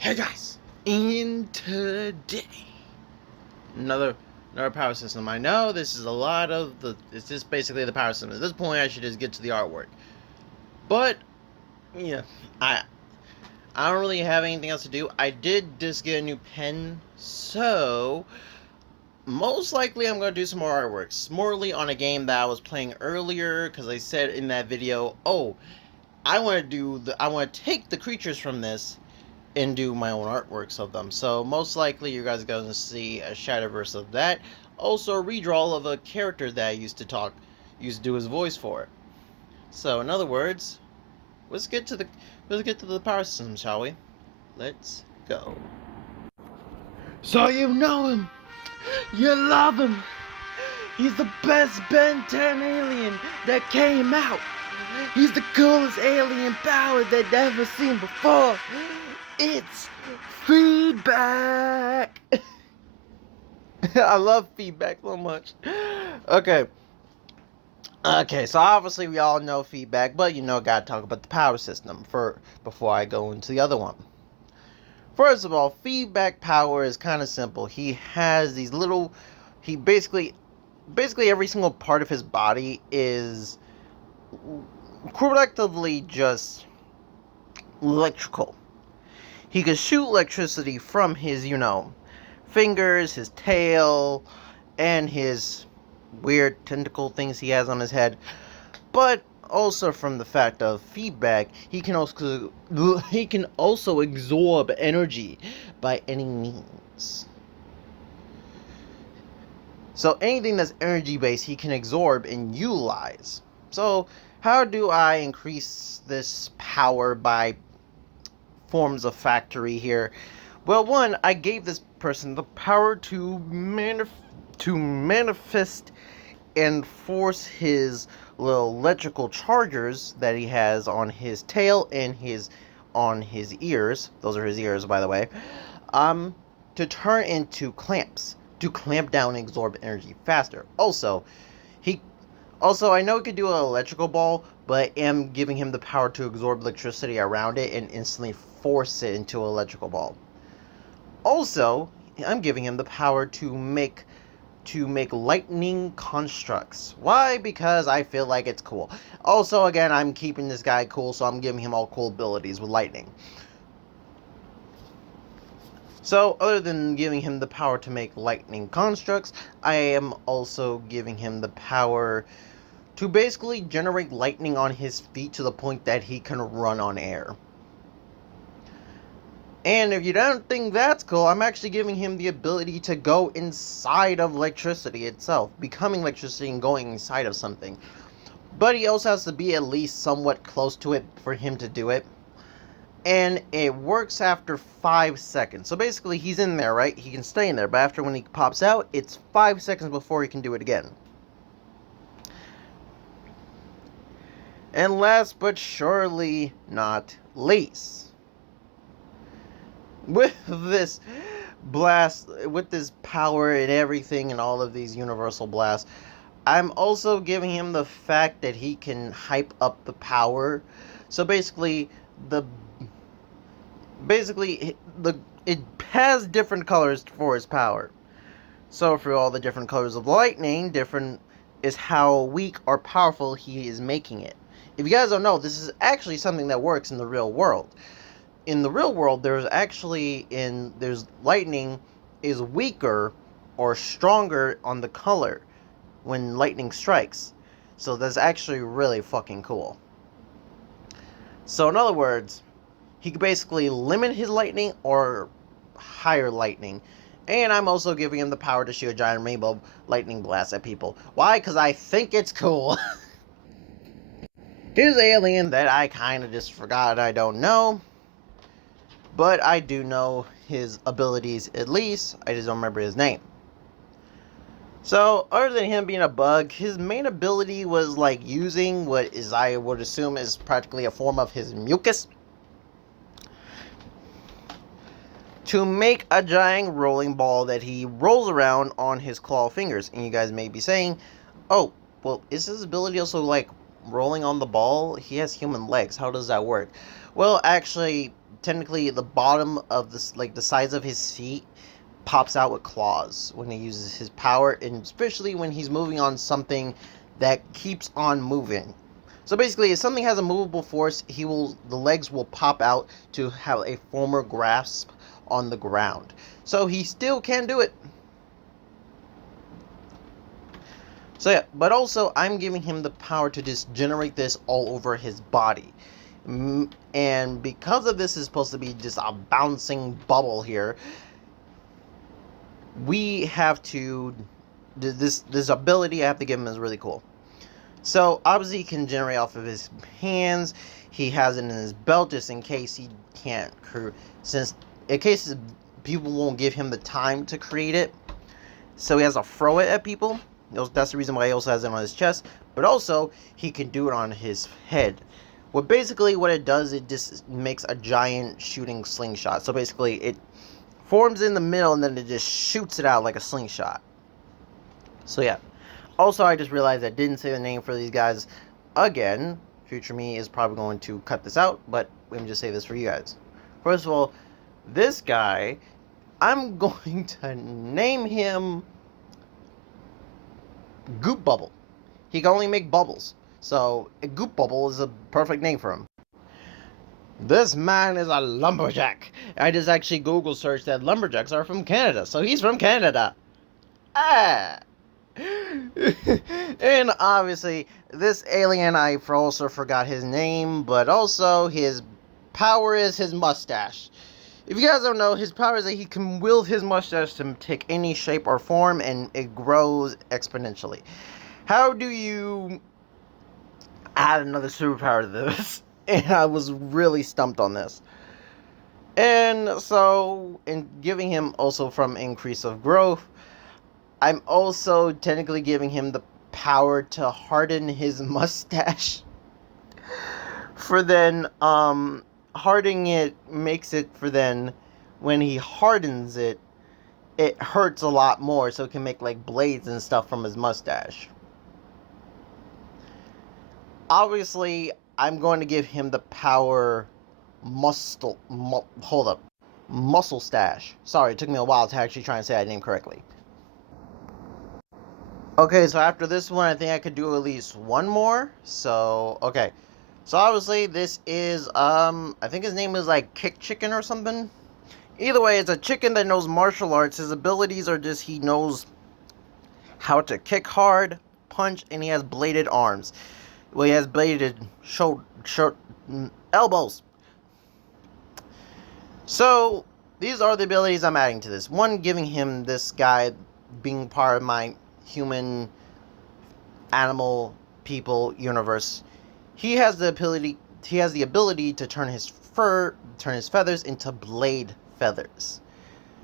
Hey guys, in today, another power system. I know this is a lot of the. It's just basically the power system. At this point, I should just get to the artwork. But yeah, I I don't really have anything else to do. I did just get a new pen, so most likely I'm gonna do some more artworks. Morely on a game that I was playing earlier, because I said in that video, oh, I want to take the creatures from this and do my own artworks of them. So most likely you guys are going to see a Shadowverse of that. Also a redraw of a character that I used to do his voice for. So in other words, let's get to the power system, shall we? Let's go. So you know him, you love him. He's the best Ben 10 alien that came out. He's the coolest alien power they've ever seen before. It's feedback. I love feedback so much. Okay. Okay, so obviously we all know feedback, but gotta talk about the power system before I go into the other one. First of all, feedback power is kind of simple. He has these little. He basically every single part of his body is collectively just electrical. He can shoot electricity from his, fingers, his tail, and his weird tentacle things he has on his head. But also from the fact of feedback, he can also absorb energy by any means. So anything that's energy based, he can absorb and utilize. So how do I increase this power by forms of factory here? Well, one, I gave this person the power to manifest and force his little electrical chargers that he has on his tail and on his ears. Those are his ears, by the way. To turn into clamps to clamp down and absorb energy faster. Also, I know he could do an electrical ball, but I am giving him the power to absorb electricity around it and instantly force it into an electrical ball. Also, I'm giving him the power to make lightning constructs. Why? Because I feel like it's cool. Also, again, I'm keeping this guy cool, so I'm giving him all cool abilities with lightning. So, other than giving him the power to make lightning constructs, I am also giving him the power to basically generate lightning on his feet to the point that he can run on air. And if you don't think that's cool, I'm actually giving him the ability to go inside of electricity itself, becoming electricity and going inside of something. But he also has to be at least somewhat close to it for him to do it. And it works after 5 seconds. So basically, he's in there, right? He can stay in there, but after when he pops out, it's 5 seconds before he can do it again. And last but surely not least, with this blast, with this power and everything and all of these universal blasts, I'm also giving him the fact that he can hype up the power. So basically it has different colors for his power. So for all the different colors of lightning, different is how weak or powerful he is making it. If you guys don't know, this is actually something that works in the real world. In the real world, there's lightning is weaker or stronger on the color when lightning strikes. So that's actually really fucking cool. So in other words, he could basically limit his lightning or higher lightning. And I'm also giving him the power to shoot a giant rainbow lightning blast at people. Why? Because I think it's cool. Here's an alien that I kind of just forgot I don't know. But I do know his abilities at least. I just don't remember his name. So, other than him being a bug, his main ability was like using what is, I would assume, is practically a form of his mucus to make a giant rolling ball that he rolls around on his claw fingers. And you guys may be saying, oh, well, is his ability also like rolling on the ball? He has human legs. How does that work? Well, actually, technically the bottom of this, like the sides of his feet, pops out with claws when he uses his power, and especially when he's moving on something that keeps on moving. So basically, if something has a movable force, the legs will pop out to have a firmer grasp on the ground. So he still can do it. So yeah, but also I'm giving him the power to just generate this all over his body. And because of this is supposed to be just a bouncing bubble here, we have to, this ability I have to give him is really cool. So obviously he can generate off of his hands. He has it in his belt just in case he can't, since in case people won't give him the time to create it. So he has to throw it at people. That's the reason why he also has it on his chest. But also he can do it on his head. Well, basically what it does, it just makes a giant shooting slingshot. So basically it forms in the middle and then it just shoots it out like a slingshot. So yeah. Also, I just realized I didn't say the name for these guys again. Future me is probably going to cut this out, but let me just say this for you guys. First of all, this guy, I'm going to name him Goop Bubble. He can only make bubbles, so a Goop Bubble is a perfect name for him. This man is a lumberjack. I just actually Google searched that lumberjacks are from Canada, so he's from Canada. Ah! And obviously, this alien, I also forgot his name, but also his power is his mustache. If you guys don't know, his power is that he can wield his mustache to take any shape or form, and it grows exponentially. How do you add another superpower to this? And I was really stumped on this. And so, in giving him also from increase of growth, I'm also technically giving him the power to harden his mustache. For then, hardening it makes it for then, when he hardens it, it hurts a lot more, so it can make like blades and stuff from his mustache. Obviously, I'm going to give him the power muscle stash. Sorry, it took me a while to actually try and say that name correctly. Okay, so after this one, I think I could do at least one more. So, okay. So obviously this is, I think his name is like Kick Chicken or something. Either way, it's a chicken that knows martial arts. His abilities are just, he knows how to kick hard, punch, and he has bladed arms. Well, he has bladed elbows. So, these are the abilities I'm adding to this. One, giving him this guy being part of my human, animal, people universe. He has the ability to turn his feathers into blade feathers,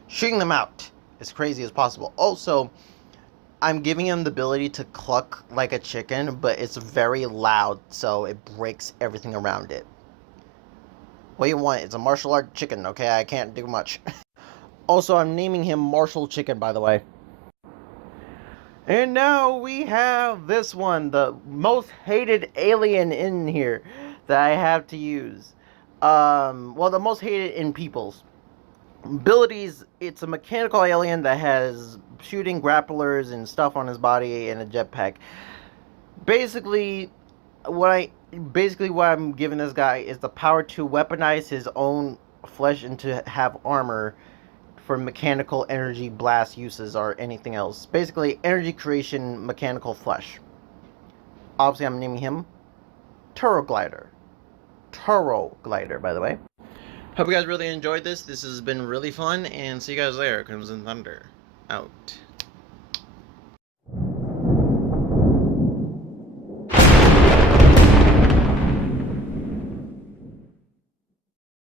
shooting them out as crazy as possible. Also, I'm giving him the ability to cluck like a chicken, but it's very loud, so it breaks everything around it. What do you want? It's a martial art chicken, okay? I can't do much. Also, I'm naming him Marshall Chicken, by the way. And now we have this one, the most hated alien in here that I have to use. Well, the most hated in people's abilities. It's a mechanical alien that has shooting grapplers and stuff on his body and a jetpack. Basically, what I'm giving this guy is the power to weaponize his own flesh and to have armor for mechanical energy blast uses or anything else. Basically, energy creation, mechanical flesh. Obviously, I'm naming him Turbo Glider. Turbo Glider, by the way. Hope you guys really enjoyed this. This has been really fun, and see you guys later. Crimson Thunder. Out.